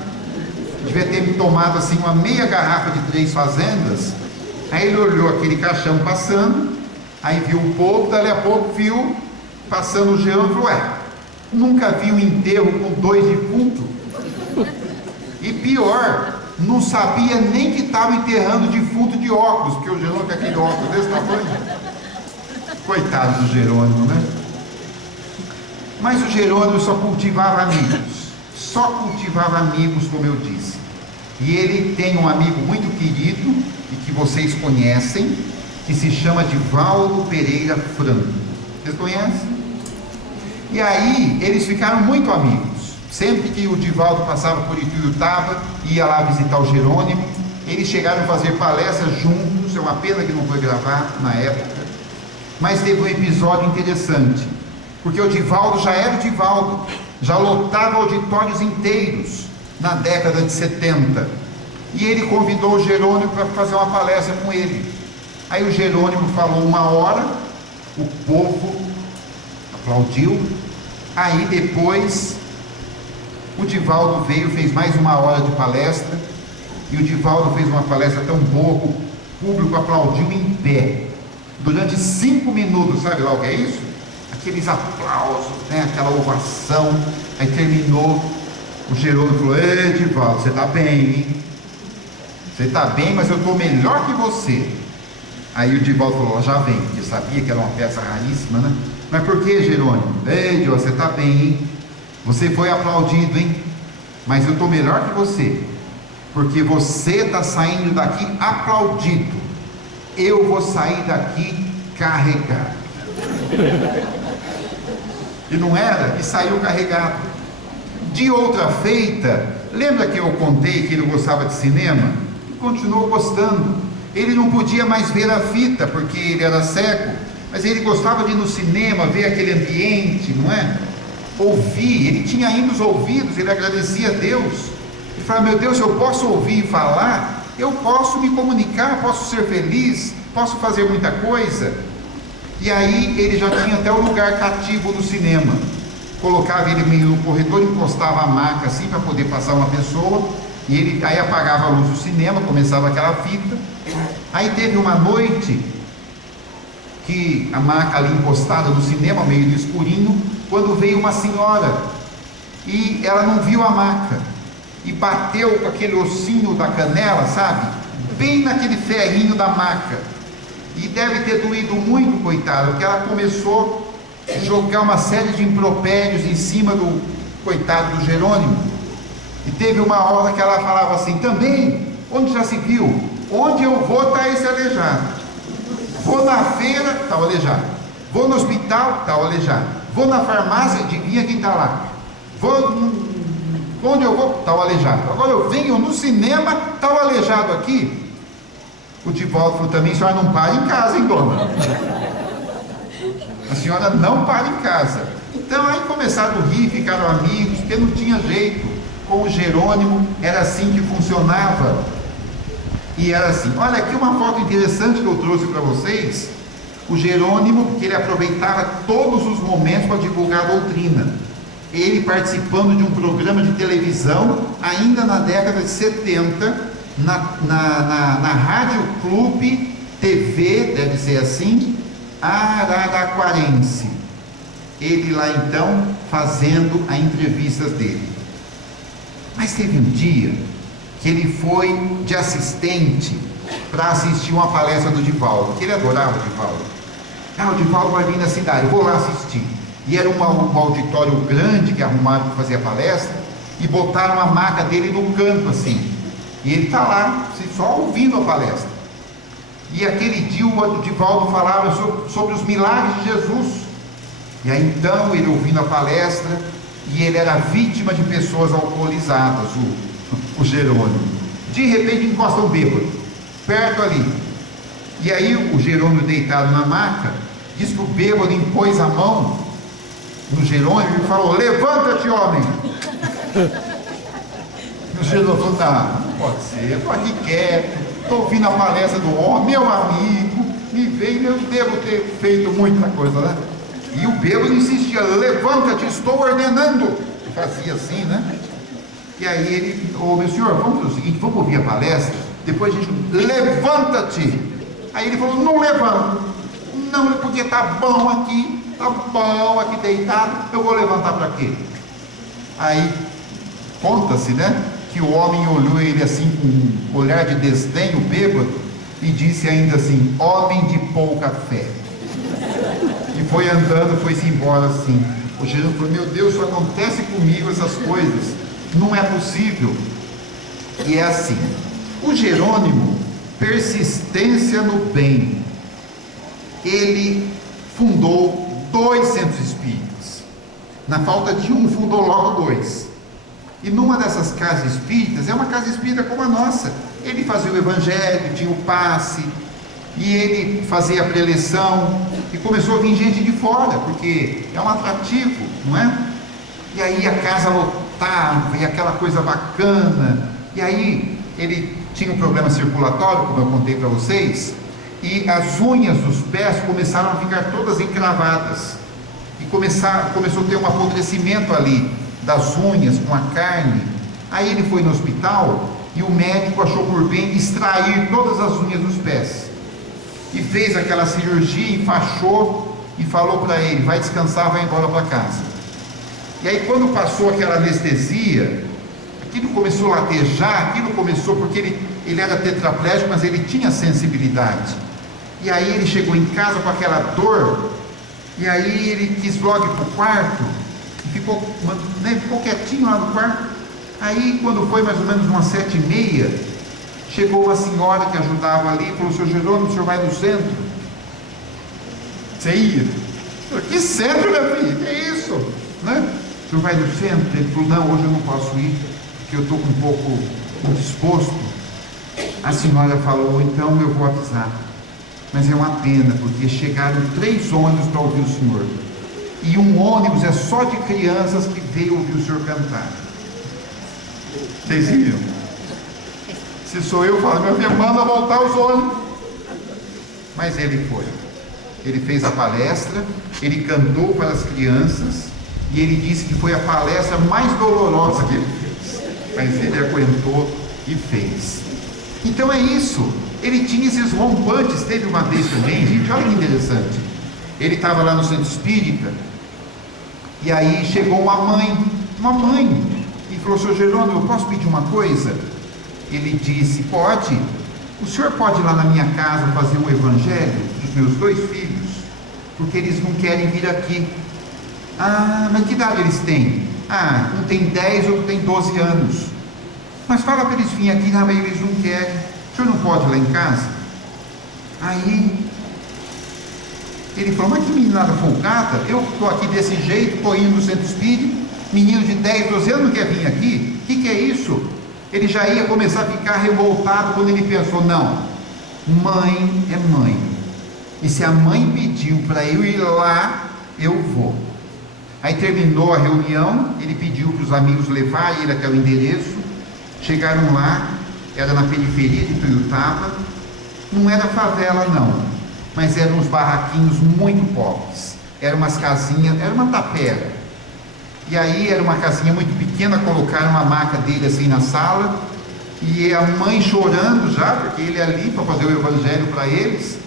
devia ter tomado assim uma meia garrafa de 3 fazendas. Aí ele olhou aquele caixão passando, aí viu o povo, dali a pouco viu passando o Jerônimo e falou: ué, nunca vi um enterro com 2 defuntos? E pior, não sabia nem que estava enterrando defunto de óculos, porque o Jerônimo tem aquele óculos desse tamanho. Coitado do Jerônimo, né? Mas o Jerônimo só cultivava amigos, como eu disse. E ele tem um amigo muito querido, e que vocês conhecem, que se chama Divaldo Pereira Franco. Vocês conhecem? E aí, eles ficaram muito amigos. Sempre que o Divaldo passava por Ituiutaba, ia lá visitar o Jerônimo, eles chegaram a fazer palestras juntos. É uma pena que não foi gravado na época. Mas teve um episódio interessante, porque o Divaldo já era o Divaldo, já lotava auditórios inteiros na década de 70, e ele convidou o Jerônimo para fazer uma palestra com ele. Aí o Jerônimo falou 1 hora, o povo aplaudiu. Aí depois o Divaldo veio, fez mais 1 hora de palestra, e o Divaldo fez uma palestra tão boa que o público aplaudiu em pé durante 5 minutos. Sabe lá o que é isso? Aqueles aplausos, né? Aquela ovação. Aí terminou, o Jerônimo falou: ei, Divaldo, você está bem, hein? Você está bem, mas eu estou melhor que você. Aí o Divaldo falou, já vem, porque sabia que era uma peça raríssima, né? Mas por que, Jerônimo? Ei, Diogo, você está bem, hein? Você foi aplaudido, hein? Mas eu estou melhor que você, porque você está saindo daqui aplaudido. Eu vou sair daqui carregado. E não era? E saiu carregado. De outra feita, lembra que eu contei que ele gostava de cinema? Continuou gostando. Ele não podia mais ver a fita, porque ele era cego, mas ele gostava de ir no cinema, ver aquele ambiente, não é? Ouvir, ele tinha ainda os ouvidos, ele agradecia a Deus. Ele falava, meu Deus, eu posso ouvir e falar, eu posso me comunicar, posso ser feliz, posso fazer muita coisa. E aí ele já tinha até um lugar cativo no cinema. Colocava ele meio no corredor, encostava a maca assim para poder passar uma pessoa, e ele aí apagava a luz do cinema, começava aquela fita. Aí teve uma noite que a maca ali encostada no cinema, meio no escurinho, quando veio uma senhora e ela não viu a maca e bateu com aquele ossinho da canela, sabe? Bem naquele ferrinho da maca. E deve ter doído muito, coitada, porque ela começou a jogar uma série de impropérios em cima do coitado do Jerônimo. E teve uma hora que ela falava assim, também, onde já se viu? Onde eu vou está esse aleijado. Vou na feira, está o aleijado. Vou no hospital, está o aleijado. Vou na farmácia, adivinha quem está lá. Vou, onde eu vou, está o aleijado. Agora eu venho no cinema, está o aleijado aqui. O Divaldo falou também, a senhora não para em casa, hein, dona? A senhora não para em casa. Então aí começaram a rir, ficaram amigos, porque não tinha jeito. Com o Jerônimo era assim que funcionava. E era assim, olha aqui uma foto interessante que eu trouxe para vocês. O Jerônimo, porque ele aproveitava todos os momentos para divulgar a doutrina. Ele participando de um programa de televisão, ainda na década de 70, na Rádio Clube TV, deve ser assim, Araraquarense. Ele lá então fazendo as entrevistas dele. Mas teve um dia que ele foi de assistente para assistir uma palestra do Divaldo, que ele adorava o Divaldo. O Divaldo vai vir na cidade, eu vou lá assistir. E era um auditório grande que arrumaram para fazer a palestra, e botaram a maca dele no canto assim. E ele está lá, só ouvindo a palestra. E aquele dia o Divaldo falava sobre os milagres de Jesus. E aí então ele ouvindo a palestra, e ele era vítima de pessoas alcoolizadas, o Jerônimo. De repente encosta um bêbado, perto ali. E aí o Jerônimo deitado na maca, diz que o bêbado impôs a mão no Jerônimo e falou, levanta-te, homem. E o Jerônimo falou, não pode ser, eu estou aqui quieto, estou ouvindo a palestra do homem, meu amigo, me veio, eu devo ter feito muita coisa, né? E o bêbado insistia, levanta-te, estou ordenando. Ele fazia assim, né? E aí ele, meu senhor, vamos fazer o seguinte, vamos ouvir a palestra, depois a gente, levanta-te. Aí ele falou, não levanto. Não, porque tá bom aqui deitado, eu vou levantar para quê? Aí, conta-se, né, que o homem olhou ele assim, com um olhar de desdém, o bêbado, e disse ainda assim, homem de pouca fé. E foi andando, foi-se embora assim. O Jesus falou, meu Deus, só acontece comigo essas coisas, não é possível. E é assim, o Jerônimo, persistência no bem, ele fundou 2 centros espíritas. Na falta de um, fundou logo 2. E numa dessas casas espíritas, é uma casa espírita como a nossa, ele fazia o evangelho, tinha o passe, e ele fazia a preleção, e começou a vir gente de fora, porque é um atrativo, não é? E aí a casa lotava, e aquela coisa bacana, e aí ele tinha um problema circulatório, como eu contei para vocês, e as unhas dos pés começaram a ficar todas encravadas, e começou a ter um apodrecimento ali, das unhas com a carne. Aí ele foi no hospital, e o médico achou por bem extrair todas as unhas dos pés, e fez aquela cirurgia, enfaixou, e falou para ele, vai descansar, vai embora para casa. E aí quando passou aquela anestesia, aquilo começou a latejar, aquilo começou, porque ele era tetraplégico, mas ele tinha sensibilidade. E aí ele chegou em casa com aquela dor, e aí ele quis logo ir para o quarto, e ficou quietinho lá no quarto. Aí quando foi mais ou menos umas 7h30, chegou uma senhora que ajudava ali e falou: seu Jerônimo, o senhor vai no centro? Você ia? Que centro, minha filha? Que é isso? Né? O senhor vai no centro? Ele falou: não, hoje eu não posso ir, porque eu estou com um pouco indisposto. A senhora falou: então eu vou avisar. Mas é uma pena, porque chegaram 3 ônibus para ouvir o senhor, e um ônibus é só de crianças que veio ouvir o senhor cantar. Vocês viram? Se sou eu, falo: meu filho, manda voltar os ônibus. Mas ele foi. Ele fez a palestra, ele cantou para as crianças, e ele disse que foi a palestra mais dolorosa que ele fez, mas ele aguentou e fez. Então é isso. Ele tinha esses rompantes. Teve uma vez também, gente, olha que interessante, ele estava lá no centro espírita, e aí chegou uma mãe, e falou: seu Jerônimo, eu posso pedir uma coisa? Ele disse: pode. O senhor pode ir lá na minha casa fazer um evangelho dos meus 2 filhos? Porque eles não querem vir aqui. Ah, mas que idade eles têm? Ah, um tem 10, outro tem 12 anos. Mas fala para eles virem aqui. Não, mas eles não querem. O senhor não pode ir lá em casa? Aí ele falou: mas que meninada folgada, eu estou aqui desse jeito, estou indo no centro espírita, menino de 10, 12 anos não quer vir aqui? O que é isso? Ele já ia começar a ficar revoltado quando ele pensou: não, mãe é mãe, e se a mãe pediu para eu ir lá, eu vou. Aí terminou a reunião, ele pediu para os amigos levarem ele até o endereço. Chegaram lá, era na periferia de Tuiutaba, não era favela não, mas eram uns barraquinhos muito pobres, eram umas casinhas, era uma tapera. E aí era uma casinha muito pequena, colocaram uma maca dele assim na sala, e a mãe chorando já, porque ele é ali para fazer o evangelho para eles,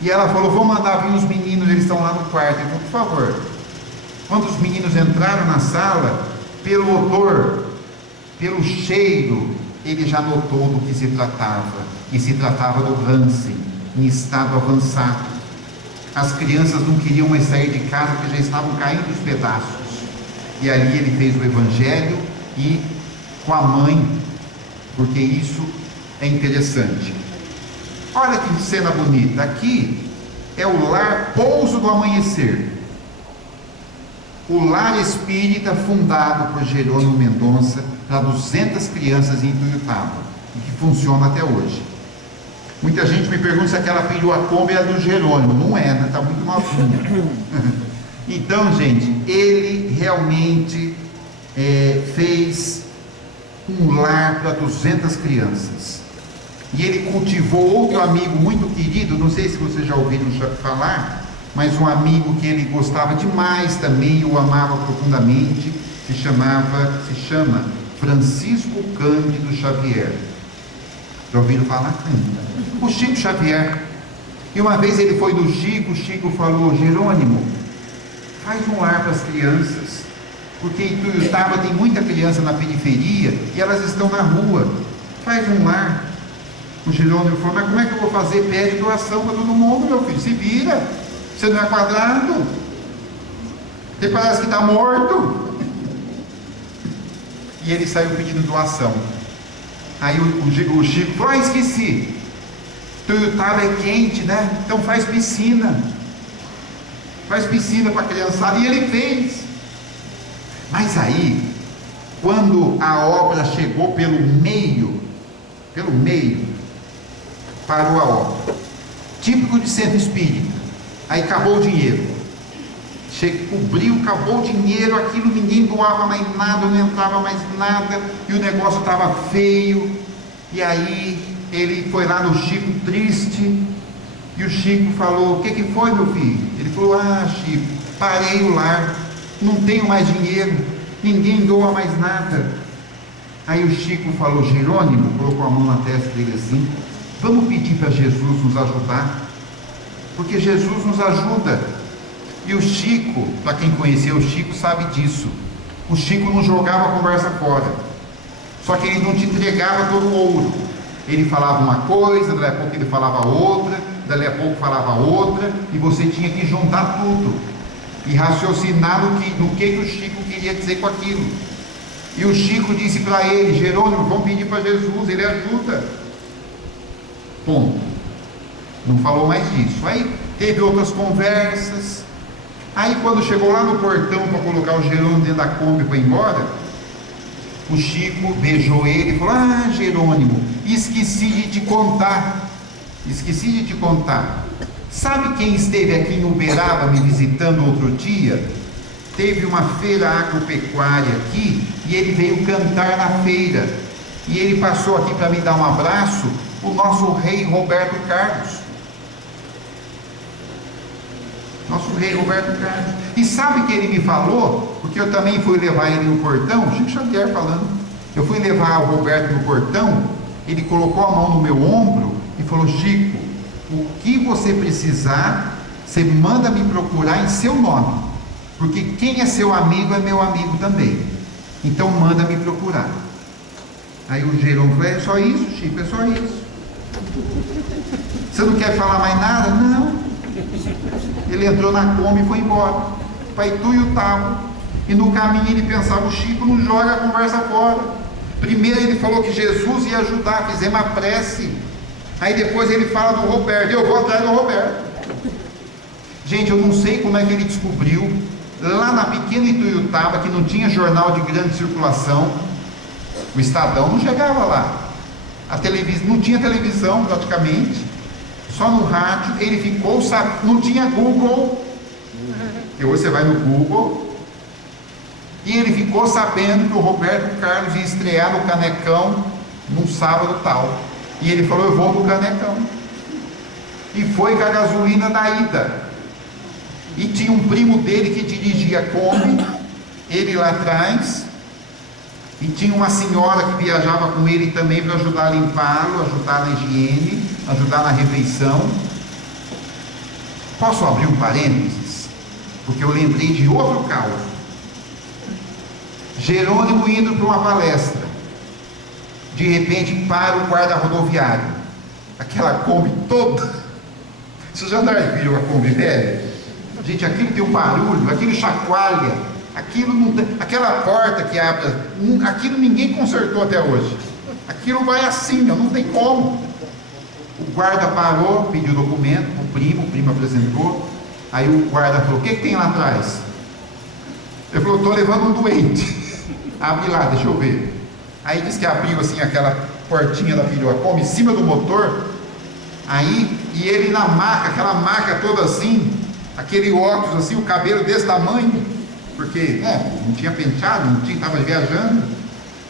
e ela falou: vou mandar vir os meninos, eles estão lá no quarto. Ele falou: por favor. Quando os meninos entraram na sala, pelo odor, pelo cheiro, ele já notou do que se tratava, e se tratava do Hansen, em estado avançado. As crianças não queriam mais sair de casa, porque já estavam caindo os pedaços. E ali ele fez o evangelho, e com a mãe, porque isso é interessante. Olha que cena bonita. Aqui é o lar Pouso do Amanhecer, o lar espírita fundado por Jerônimo Mendonça para 200 crianças em Tuiutaba, e que funciona até hoje. Muita gente me pergunta se aquela Kombi é do Jerônimo. Não é, né? Está muito novinha. Então, gente, ele realmente fez um lar para 200 crianças. E ele cultivou outro amigo muito querido, não sei se vocês já ouviram falar, mas um amigo que ele gostava demais também, o amava profundamente, se chama Francisco Cândido Xavier. Já ouviram falar? O Chico Xavier. E uma vez ele foi no Chico, o Chico falou: Jerônimo, faz um lar para as crianças, porque em Tuiutaba tem muita criança na periferia e elas estão na rua. Faz um lar. O Jerônimo falou: mas como é que eu vou fazer? Pede doação para todo mundo, meu filho, se vira. Você não é quadrado, você parece que está morto. E ele saiu pedindo doação. Aí o Chico falou: esqueci, Tuiutaba é quente, né? Então faz piscina para a criançada. E ele fez. Mas aí, quando a obra chegou pelo meio, parou a obra. Típico de centro espírita. Aí acabou o dinheiro. Acabou o dinheiro, aquilo, ninguém doava mais nada, não entrava mais nada, e o negócio estava feio. E aí ele foi lá no Chico triste, e o Chico falou: o que foi, meu filho? Ele falou: ah, Chico, parei o lar, não tenho mais dinheiro, ninguém doa mais nada. Aí o Chico falou: Jerônimo, colocou a mão na testa dele assim: vamos pedir para Jesus nos ajudar, porque Jesus nos ajuda. E o Chico, para quem conheceu o Chico sabe disso, o Chico não jogava a conversa fora, só que ele não te entregava todo o ouro, Ele falava uma coisa, dali a pouco ele falava outra, dali a pouco falava outra, e você tinha que juntar tudo e raciocinar no que o Chico queria dizer com aquilo. E o Chico disse para ele: Jerônimo, vamos pedir para Jesus, ele ajuda. Ponto. Não falou mais disso. Aí teve outras conversas. Aí quando chegou lá no portão para colocar o Jerônimo dentro da Kombi para ir embora, o Chico beijou ele e falou: ah, Jerônimo, esqueci de te contar. Sabe quem esteve aqui em Uberaba me visitando outro dia? Teve uma feira agropecuária aqui e ele veio cantar na feira. E ele passou aqui para me dar um abraço, o nosso rei Roberto Carlos. Nosso rei Roberto Carlos. E sabe que ele me falou? Porque eu também fui levar ele no portão, Chico Xavier falando. Eu fui levar o Roberto no portão, ele colocou a mão no meu ombro e falou: Chico, o que você precisar, você manda me procurar em seu nome, porque quem é seu amigo é meu amigo também, então manda me procurar. Aí o Jerônimo falou: é só isso, Chico, é só isso. Você não quer falar mais nada? Não. Ele entrou na Kombi e foi embora para Ituiutaba, e no caminho ele pensava: o Chico não joga a conversa fora. Primeiro ele falou que Jesus ia ajudar, fizemos a prece. Aí depois ele fala do Roberto: eu vou atrás do Roberto. Gente, eu não sei como é que ele descobriu, lá na pequena Ituiutaba, que não tinha jornal de grande circulação, o Estadão não chegava lá, a televisão, não tinha televisão praticamente, só no rádio. Ele ficou, não tinha Google, e hoje você vai no Google, e ele ficou sabendo que o Roberto Carlos ia estrear no Canecão num sábado tal, e ele falou: eu vou no Canecão, e foi com a gasolina da ida. E tinha um primo dele que dirigia a Kombi, ele lá atrás, e tinha uma senhora que viajava com ele também para ajudar a limpá-lo, ajudar na higiene, ajudar na refeição. Posso abrir um parênteses? Porque eu lembrei de outro caos. Jerônimo indo para uma palestra, de repente para o guarda rodoviário, aquela Kombi toda. Vocês já viram a Kombi velha? Gente, aquilo tem um barulho, aquilo chacoalha, aquilo não tem, aquela porta que abre, aquilo ninguém consertou até hoje. Aquilo vai assim, não tem como. O guarda parou, pediu documento para o primo apresentou. Aí o guarda falou: o que tem lá atrás? Ele falou: estou levando um doente. Abre lá, deixa eu ver. Aí disse que abriu assim aquela portinha da Kombi em cima do motor. Aí, e ele na maca, aquela maca toda assim, aquele óculos assim, o cabelo desse tamanho, porque não tinha penteado, não tinha, estava viajando.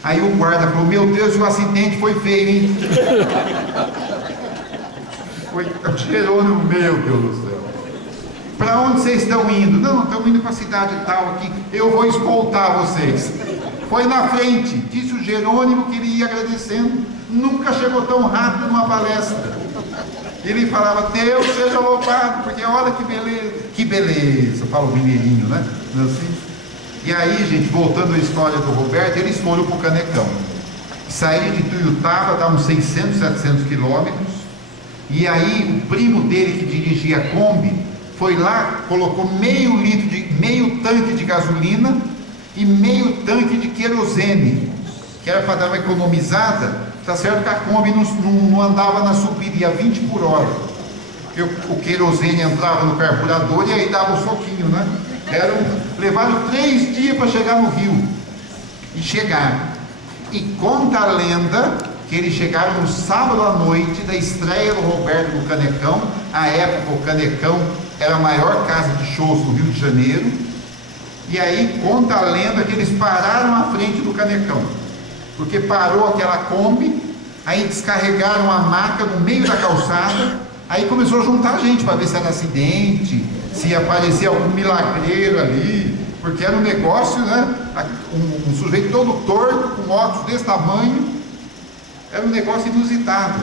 Aí o guarda falou: meu Deus, o acidente foi feio, hein? Foi Jerônimo, meu Deus do céu. Para onde vocês estão indo? Não, estamos indo para a cidade tal aqui, eu vou escoltar vocês. Foi na frente, disse o Jerônimo que ele ia agradecendo. Nunca chegou tão rápido numa palestra. Ele falava: Deus seja louvado, porque olha que beleza, fala o mineirinho, né? Assim. E aí, gente, voltando à história do Roberto, eles foram para o Canecão. Saíram de Ituiutaba, dá uns 600, 700 quilômetros. E aí, o primo dele que dirigia a Kombi foi lá, colocou meio tanque de gasolina e meio tanque de querosene, que era para dar uma economizada. Tá certo que a Kombi não andava na subida, ia 20 por hora. Porque o querosene entrava no carburador e aí dava um soquinho, né? Levaram 3 dias para chegar no Rio. E chegaram. E conta a lenda que eles chegaram no sábado à noite da estreia do Roberto no Canecão. À época, o Canecão era a maior casa de shows do Rio de Janeiro. E aí conta a lenda que eles pararam à frente do Canecão, porque parou aquela Kombi, aí descarregaram a maca no meio da calçada, aí começou a juntar gente para ver se era acidente, se ia aparecer algum milagreiro ali, porque era um negócio, né? Um sujeito todo torto, com óculos desse tamanho, era um negócio inusitado.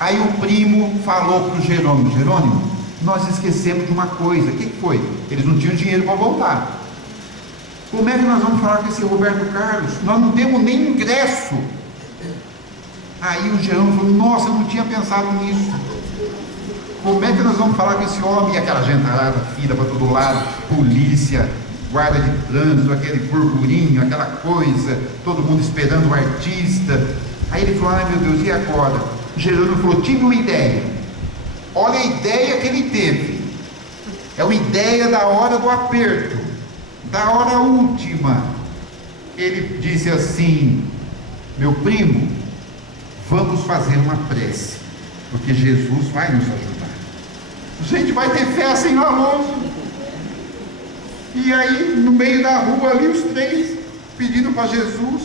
Aí o primo falou para o Jerônimo: Jerônimo, nós esquecemos de uma coisa. O que foi? Eles não tinham dinheiro para voltar. Como é que nós vamos falar com esse Roberto Carlos? Nós não temos nem ingresso. Aí o Jerônimo falou: nossa, eu não tinha pensado nisso. Como é que nós vamos falar com esse homem? E aquela gentarada, fila para todo lado, polícia, guarda de trânsito, aquele burburinho, aquela coisa, todo mundo esperando o artista. Aí ele falou: ai meu Deus, e agora? O Jerônimo falou: tive uma ideia. Olha a ideia que ele teve. É uma ideia da hora do aperto, da hora última. Ele disse assim: meu primo, vamos fazer uma prece, porque Jesus vai nos ajudar. Gente, vai ter festa em lá longe. E aí, no meio da rua ali, os três pedindo para Jesus.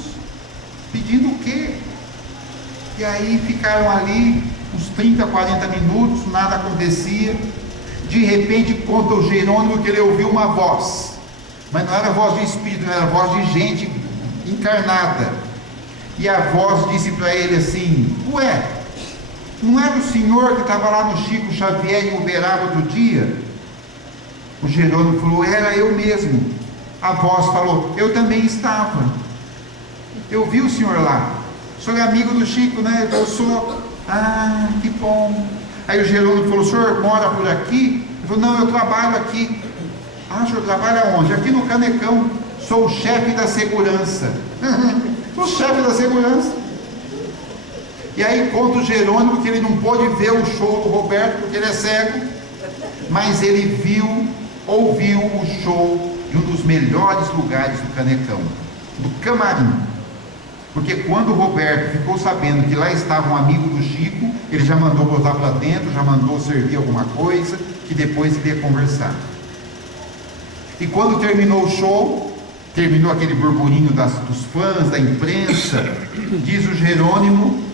Pedindo o quê? E aí ficaram ali uns 30, 40 minutos, nada acontecia. De repente conta o Jerônimo que ele ouviu uma voz, mas não era voz de espírito, não era voz de gente encarnada. E a voz disse para ele assim: ué, não era o senhor que estava lá no Chico Xavier em Uberaba outro dia? O Jerônimo falou: era eu mesmo. A voz falou: eu também estava, eu vi o senhor lá. O senhor é amigo do Chico, né? Eu sou. Ah, que bom. Aí o Jerônimo falou: o senhor mora por aqui? Ele falou: não, eu trabalho aqui. Ah, o senhor trabalha onde? Aqui no Canecão. Sou o chefe da segurança. Sou o chefe da segurança. E aí conta o Jerônimo que ele não pôde ver o show do Roberto porque ele é cego, mas ele ouviu o show de um dos melhores lugares do Canecão, do Camarim. Porque quando o Roberto ficou sabendo que lá estava um amigo do Chico, ele já mandou botar para dentro, já mandou servir alguma coisa, que depois ele ia conversar. E quando terminou o show, terminou aquele burburinho dos fãs, da imprensa, diz o Jerônimo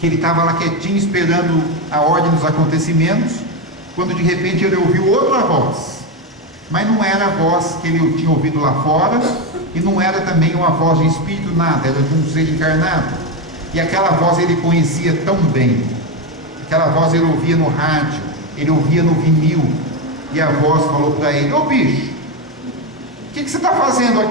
que ele estava lá quietinho esperando a ordem dos acontecimentos, quando de repente ele ouviu outra voz. Mas não era a voz que ele tinha ouvido lá fora, e não era também uma voz de espírito, nada, era de um ser encarnado. E aquela voz ele conhecia tão bem. Aquela voz ele ouvia no rádio, ele ouvia no vinil. E a voz falou para ele: ô bicho, o que você está fazendo aqui?